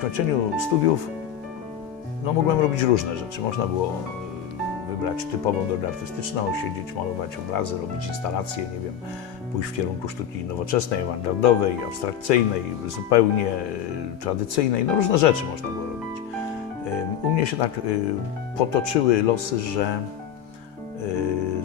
skończeniu studiów no, mogłem robić różne rzeczy. Można było wybrać typową drogę artystyczną, siedzieć, malować obrazy, robić instalacje, nie wiem, pójść w kierunku sztuki nowoczesnej, awangardowej, abstrakcyjnej, zupełnie y, tradycyjnej. No różne rzeczy można było robić. U mnie się tak y, potoczyły losy, że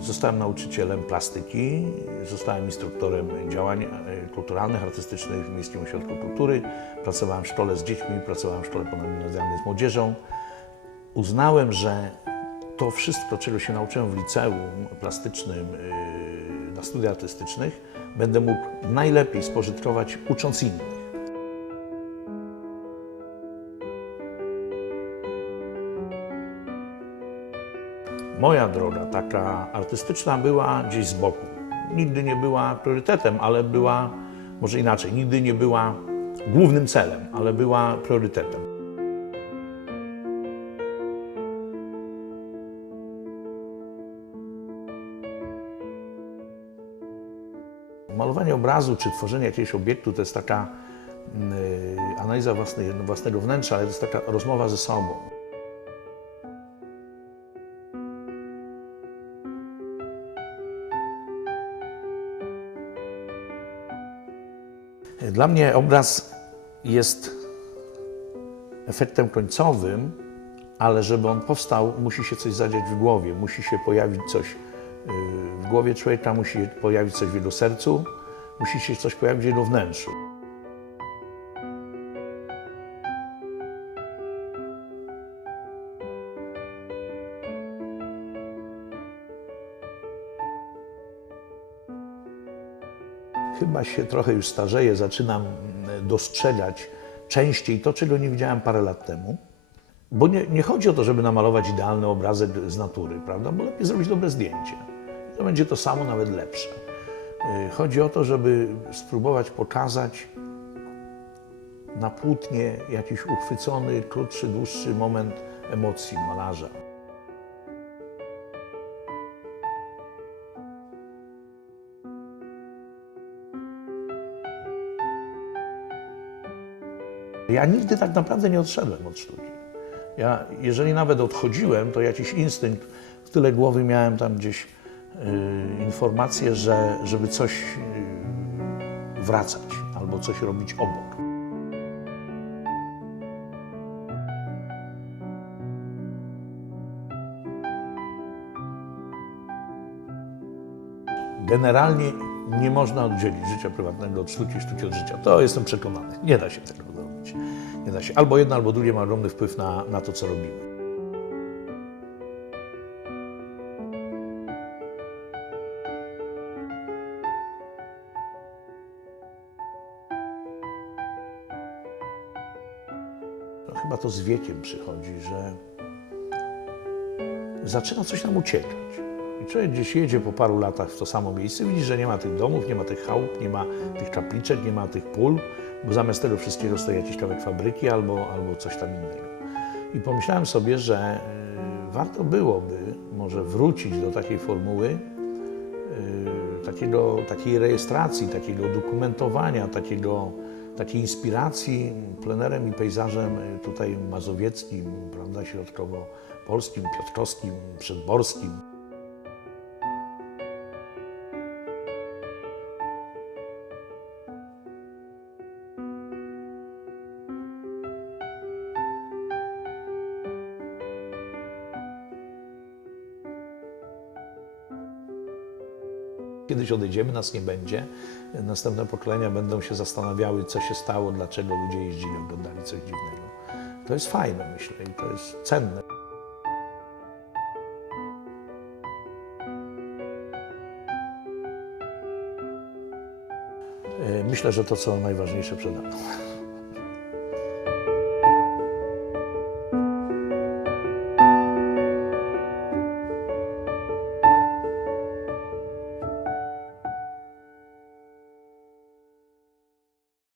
zostałem nauczycielem plastyki, zostałem instruktorem działań y, kulturalnych, artystycznych w Miejskim Ośrodku Kultury. Pracowałem w szkole z dziećmi, pracowałem w szkole ponadgimnazjalnej z młodzieżą. Uznałem, że to wszystko, czego się nauczyłem w liceum plastycznym, y, na studiach artystycznych, będę mógł najlepiej spożytkować ucząc innych. Moja droga, taka artystyczna, była gdzieś z boku. Nigdy nie była priorytetem, ale była, może inaczej, nigdy nie była głównym celem, ale była priorytetem. Malowanie obrazu czy tworzenie jakiegoś obiektu to jest taka mm, analiza własnego wnętrza, ale to jest taka rozmowa ze sobą. Dla mnie obraz jest efektem końcowym, ale żeby on powstał, musi się coś zadziać w głowie, musi się pojawić coś y, w głowie człowieka, musi pojawić coś w jego sercu, musi się coś pojawić w jego wnętrzu. Chyba się trochę już starzeję, zaczynam mm, dostrzegać częściej to, czego nie widziałem parę lat temu. Bo nie, nie chodzi o to, żeby namalować idealny obrazek z natury, prawda? Bo lepiej zrobić dobre zdjęcie. To będzie to samo, nawet lepsze. Yy, Chodzi o to, żeby spróbować pokazać na płótnie jakiś uchwycony, krótszy, dłuższy moment emocji malarza. Ja nigdy tak naprawdę nie odszedłem od sztuki. Ja, jeżeli nawet odchodziłem, to jakiś instynkt w tyle głowy miałem tam gdzieś y, informację, że żeby coś y, wracać albo coś robić obok. Generalnie nie można oddzielić życia prywatnego od sztuki, sztuki od życia. To jestem przekonany. Nie da się tego Nie da się. Albo jedno, albo drugie ma ogromny wpływ na, na to, co robimy. No, chyba to z wiekiem przychodzi, że zaczyna coś nam uciekać. I człowiek gdzieś jedzie po paru latach w to samo miejsce, widzi, że nie ma tych domów, nie ma tych chałup, nie ma tych kapliczek, nie ma tych pól, bo zamiast tego wszystkiego stoi jakiś kawałek fabryki albo, albo coś tam innego. I pomyślałem sobie, że y, warto byłoby może wrócić do takiej formuły, y, takiego, takiej rejestracji, takiego dokumentowania, takiego, takiej inspiracji plenerem i pejzażem y, tutaj mazowieckim, prawda, środkowo-polskim, piotrkowskim, przedborskim. Kiedyś odejdziemy, nas nie będzie. Następne pokolenia będą się zastanawiały, co się stało, dlaczego ludzie jeździli, oglądali coś dziwnego. To jest fajne, myślę, i to jest cenne. E, Myślę, że to, co najważniejsze przed nami.